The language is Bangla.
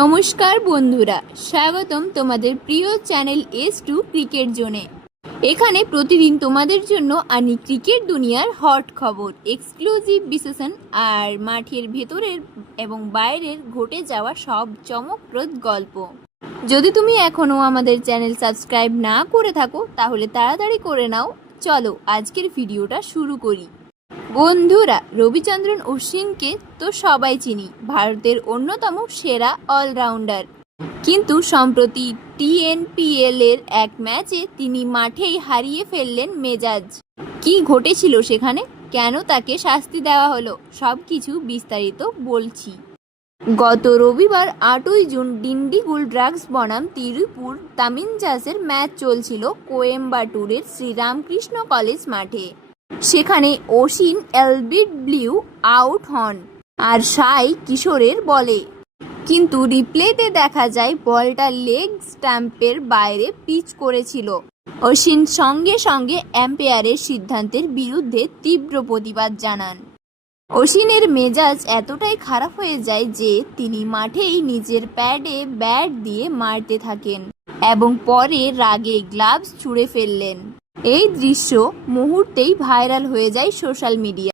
নমস্কার বন্ধুরা, স্বাগতম তোমাদের প্রিয় চ্যানেল S2 ক্রিকেট জোনে। এখানে প্রতিদিন তোমাদের জন্য আনি ক্রিকেট দুনিয়ার হট খবর, এক্সক্লুসিভ বিশ্লেষণ আর মাঠের ভেতরের এবং বাইরের ঘটে যাওয়া সব চমকপ্রদ গল্প। যদি তুমি এখনও আমাদের চ্যানেল সাবস্ক্রাইব না করে থাকো তাহলে তাড়াতাড়ি করে নাও। চলো আজকের ভিডিওটা শুরু করি। বন্ধুরা, রবিচন্দ্রন অশ্বিনকে তো সবাই চিনি, ভারতের অন্যতম সেরা অলরাউন্ডার। কিন্তু সম্প্রতি TNPL এর এক ম্যাচে তিনি মাঠেই হারিয়ে ফেললেন মেজাজ। কি ঘটেছিল সেখানে, কেন তাকে শাস্তি দেওয়া হলো, সবকিছু বিস্তারিত বলছি। গত রবিবার 8ই জুন ডিন্ডিগুল ড্রাগস বনাম তিরুপুর তামিঞ্জাসের ম্যাচ চলছিল কোয়েম্বাটুরের শ্রীরামকৃষ্ণ কলেজ মাঠে। সেখানে অশ্বিন এলবিডব্লিউ আউট হন আর সাই কিশোরের বলে, কিন্তু রিপ্লেতে দেখা যায় বলটা লেগ স্ট্যাম্পের বাইরে পিচ করেছিল। অশ্বিন সঙ্গে সঙ্গে এম্পায়ারের সিদ্ধান্তের বিরুদ্ধে তীব্র প্রতিবাদ জানান। অশ্বিনের মেজাজ এতটাই খারাপ হয়ে যায় যে তিনি মাঠেই নিজের প্যাডে ব্যাট দিয়ে মারতে থাকেন এবং পরে রাগে গ্লাভস ছুঁড়ে ফেললেন। এই দৃশ্য মুহূর্তেই ভাইরাল হয়ে যায় সোশ্যাল মিডিয়ায়।